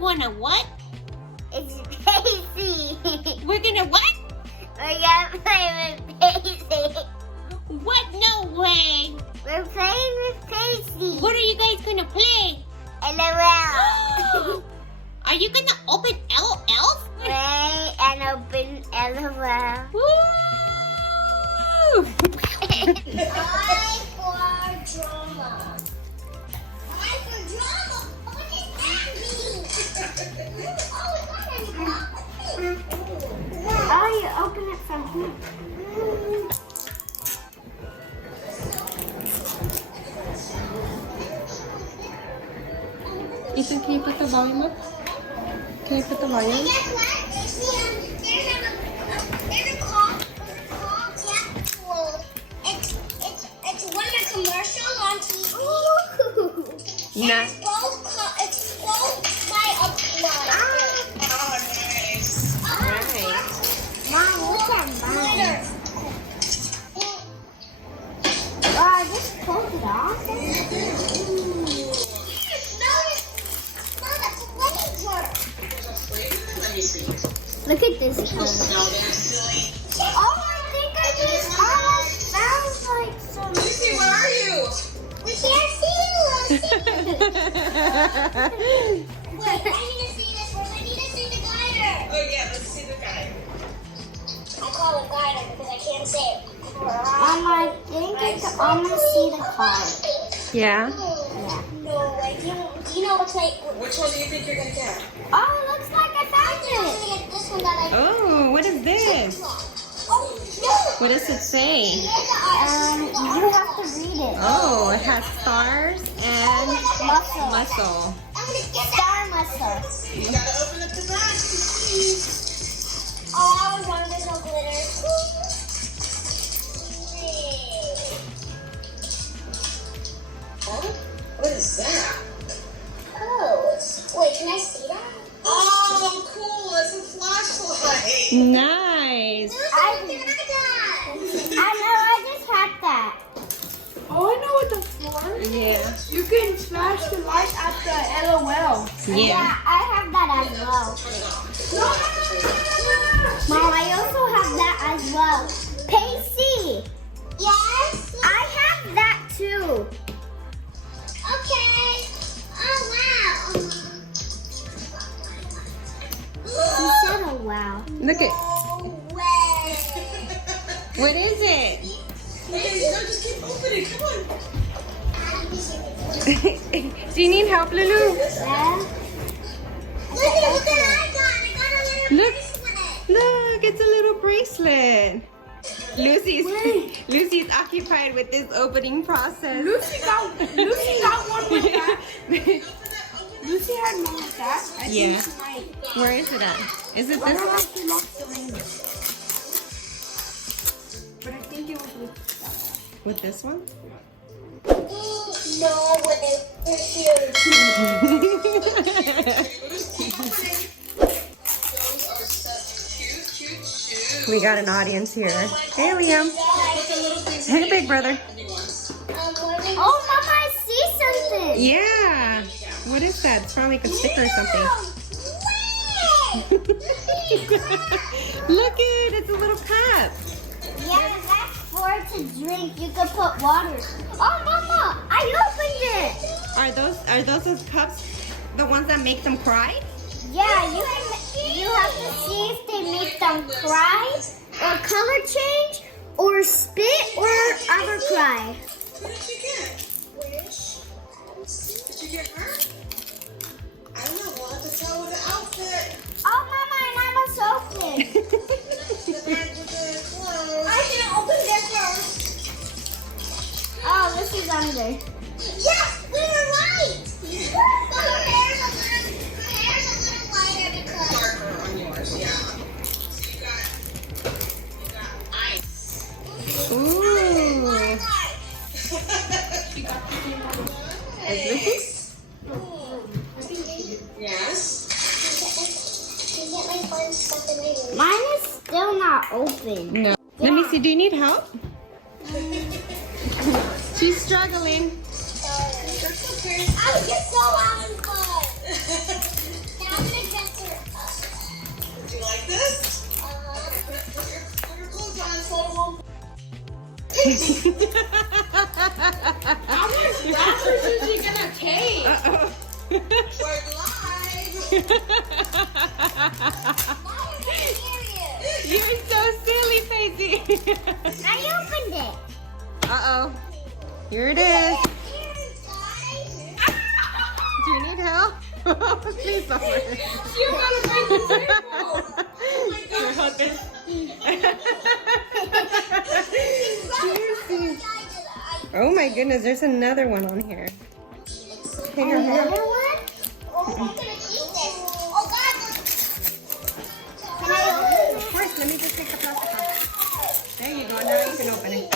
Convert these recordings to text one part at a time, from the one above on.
wanna what? It's Pacie. We're gonna what? We're gonna play with Pacie. What? No way. We're playing with Pacie. What are you guys gonna play? L.o.l. Are you gonna open L.o.l? Play and open L.o.l. Woo! I for drama. I for drama. What does that mean? Oh, you open it from here. Ethan, can you put the volume up? Can you put the volume? Guess what? There's a call. It's one of the commercials on TV. Nah. It's both by a plug. Oh, nice. Right. Mom, look at mine. Wow, I just pulled it off. Let me see. Look at this color. No, they're silly. Oh, I think I just found like some. Lucy, where are you? We can't see you. Wait, I need to see this first. I need to see the glider. Oh, yeah, let's see the guy. I call it glider because I can't say it. Mom, I think I can almost see the card. Yeah. No way. Do you know what's like? Which one do you think you're going to get? Oh, it looks like I found it. I'm gonna get this one that I. Oh, what is this? Oh no. What does it say? You have to read it. Oh, it has stars and Muscle. muscle. I'm gonna get star muscle. You got to open up the box. Oh, I was wrong. There's no glitter. Oh, what is that? Oh, wait, can I see that? Oh, cool. It's a flashlight. Nice. I know, I just had that. Oh, I know what the floor. Yeah. You can flash the light at the L.o.l. Yeah. I have that as well. Mom, I also have that as well. Pacie. Yes? I have that too. Okay. Oh, wow. You said oh, wow. Look at. No way. What is it? Okay, no, just keep opening. Come on. Do you need help, Lulu? Yeah. Look at what I got. I got a little Look. bracelet. Look, it's a little bracelet. Lucy's occupied with this opening process. Lucy got one with that. Lucy had one with that. I Yeah. think she might. Where is it at? Is it I this don't know one? if she locked the ring. But I think it was with that. With this one? No way. They're huge. Those are such cute shoes. We got an audience here. Hey, Liam. Put the little things in Hey, big brother. Oh, Mama, I see something. Yeah. What is that? It's probably like a sticker or something. Look it, it's a little cup. Yeah, that's for to drink. You can put water. Oh, Mama, I opened it. Are those cups the ones that make them cry? Yeah, you have to see if they make them cry, or color change, or spit, or other cry. What did you get? Did you get her? I don't know. We'll have to tell with the outfit. Oh, Mama, and I must open. I didn't open this first. Oh, this is under. Yes, we were right. But her hair's a little lighter because. Darker on yours, yeah. So you got ice. Ooh. Is this? Yes. Mine is still not open. No. Let me see. Do you need help? She's struggling. That's okay. I was just so having fun. this? Put your clothes on so it won't. How much glasses is he gonna take? Uh-oh. We're live. You're so silly, Pacie. I opened it. Uh-oh. Here it is. Do you need help? Please don't worry. You're gonna break the table. Your husband. Oh my goodness, there's another one on here. Here, Another here. one? Oh, I'm gonna eat this. Oh God! Can I open it? First, let me just take the plastic off. There you go, now you can open it.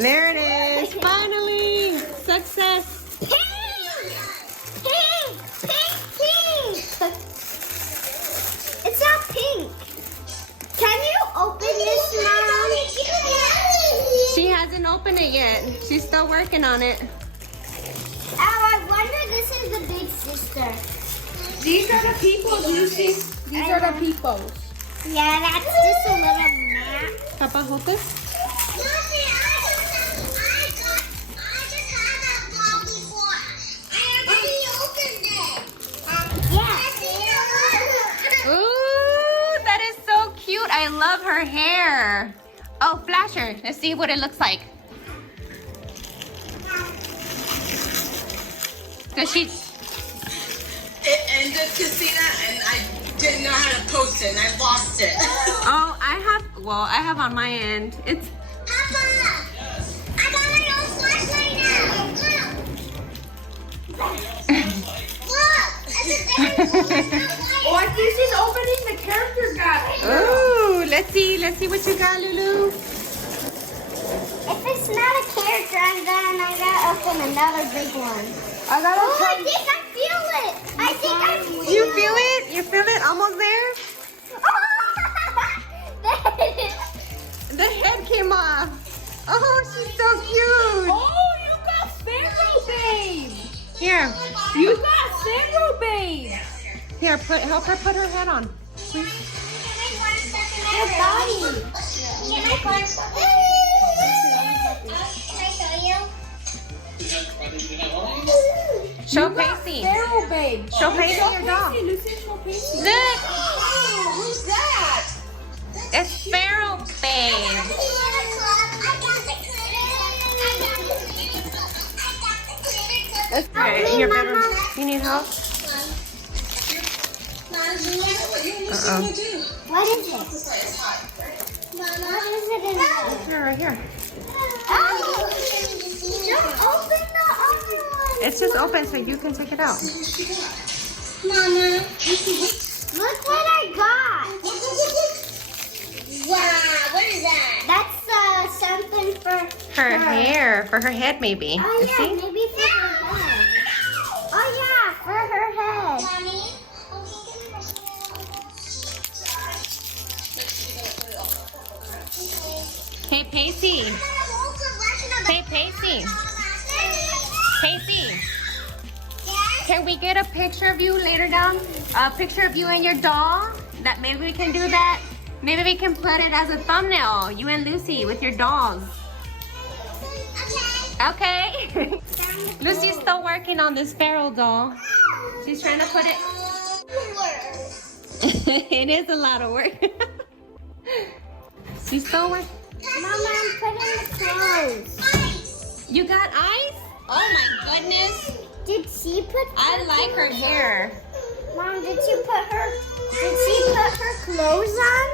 There it is, finally! Success! Pink! Pink! Pink! Pink! It's not pink. Can you open this now? She hasn't opened it yet. She's still working on it. Oh, I wonder this is the big sister. These are the peoples, Lucy. These are the peoples. Yeah, that's just a little map. Papa, hold this. Mommy, I just had that ball before. I already opened it. Yeah. Ooh, that is so cute. I love her hair. Oh, flash her. Let's see what it looks like. Cause she. It ended, Christina, and I didn't know how to post it, and I lost it. Oh, I have on my end. It's. Papa, I got my own flashlight now. Look, it's a Oh, I think she's opening the character guide. Ooh, let's see what you got, Lulu. If it's not a character, I gotta open another big one. I got Oh, I think I feel it. I think I feel it. You feel it? You feel it? Almost there? The head came off. Oh, she's so cute. Oh, you got Pharaoh Babe. Here, You got Pharaoh Babe. here, help her put her head on. Her body. Can I show you? Show Pacie. Pharaoh Babe. Show Pacie your dog. Pacie, Lucy, show Pacie. Look, Who's that? it's Pharaoh Babe. That's good. You're better. You need help? Uh-oh. What is it? Mama, what is it in there? Here, right here. Oh, don't open the other one. It's just open so you can take it out. Mama, look what I got. Wow, what is that? That's something for Her hair, for her head maybe. Oh You yeah, see? maybe for her head. Oh yeah, for her head. Mommy. Hey, Pacie. Hey, Pacie. Pacie. Can we get a picture of you later down? A picture of you and your doll? That maybe we can do that. Maybe we can put it as a thumbnail. You and Lucy with your dolls. Okay. Lucy's still working on this Pharaoh doll. She's trying to put it. It is a lot of work. She's still working. Mama, I'm putting the clothes. You got eyes? Oh my goodness. Did she put? I like her hair. Mom, did she put her clothes on?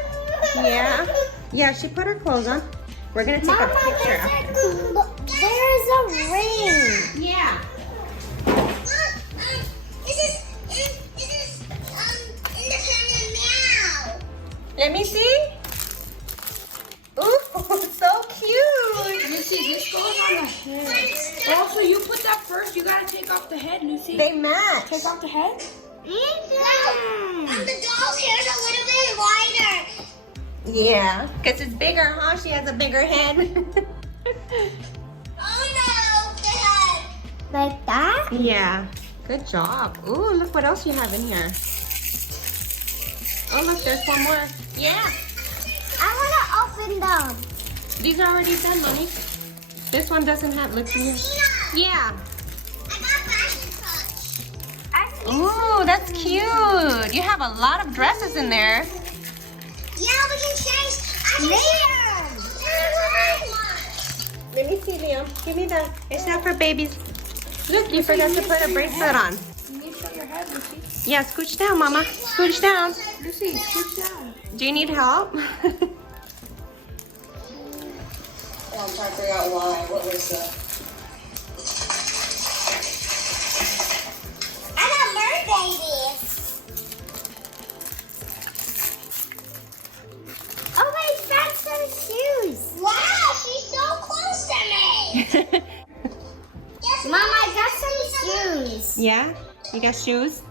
Yeah. Yeah, she put her clothes on. We're gonna take Mama, a picture. there's a ring. Yeah. This is independent now. Let me see. Ooh, so cute. Lucy, this goes on the head. Also, you put that first. You gotta take off the head, Lucy. They match. Take off the head. The doll's hair is a little bit wider. Yeah, because it's bigger, huh? She has a bigger head. Oh no, the head. Like that? Yeah. Good job. Ooh, look what else you have in here. Oh, look, there's one more. Yeah. I want to open them. These are already done, Mommy. This one doesn't have, look here. Yeah. I got fashion touch. Ooh, that's cute. You have a lot of dresses in there. Yeah, we can change. Later. Let me see, Liam. Give me that. It's not for babies. Look, you forgot to put a bracelet on. You need to show your head, Lucy. Yeah, scooch down, Mama. Scooch down. Lucy, push down. Do you need help? I'm trying to figure out why. What was the... I got mermaids. Oh, wait, that's some shoes. Wow, she's so close to me. Yes, Mom, I got some shoes. Yeah? You got shoes?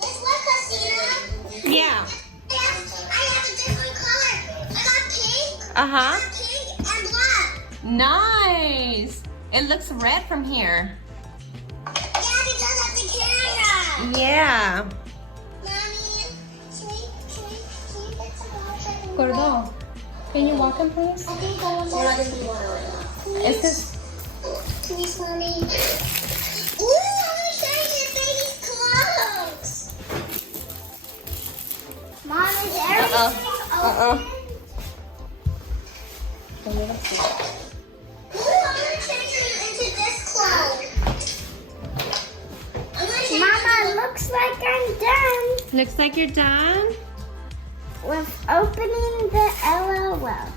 Guess what, Christina? Yeah. I have a different color. I got pink. Uh-huh. Pink and black. Nice. It looks red from here. Yeah, because of the camera. Yeah. Mommy, can we get some water? Gordo, can you walk him, please? I think I want We're not going to do water right now. Is this... Please, Mommy. Ooh, I'm showing your baby's clothes. Mom, is everything open? Ooh, I'm gonna change you into this clothes. Mama, looks like I'm done Looks like you're done. with opening the L.o.l.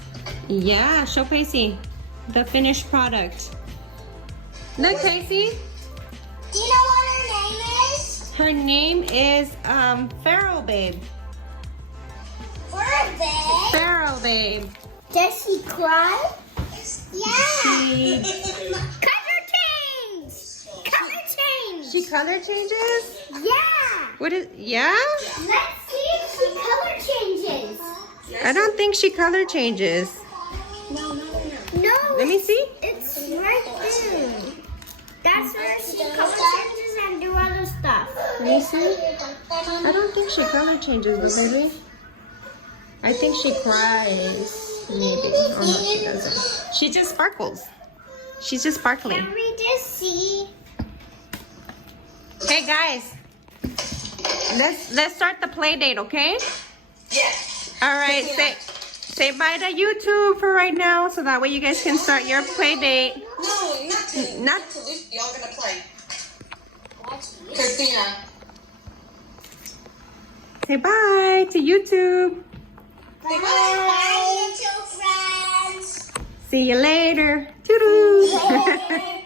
Yeah, show Pacie the finished product. Look, Pacie. Do you know what her name is? Her name is Pharaoh Babe. Birthday. Pharaoh Babe. Does she cry? Yeah. She Color change. Color change. she color changes? Yeah. What is yeah? Let's see if she color changes. I don't think she color changes. No. Let me see. It's right there. That's where she color changes and do other stuff. Let me see. I don't think she color changes, but maybe. I think she cries. Maybe. Oh no, she doesn't. She just sparkles. She's just sparkling. Can we just see? Hey guys. Let's start the play date, okay? Yes. All right, say bye to YouTube for right now, so that way you guys can start your play date. No, not to. Not to Lucy. Y'all going to play. Christina. say bye to YouTube. Bye, YouTube friends. See you later. Toodoo.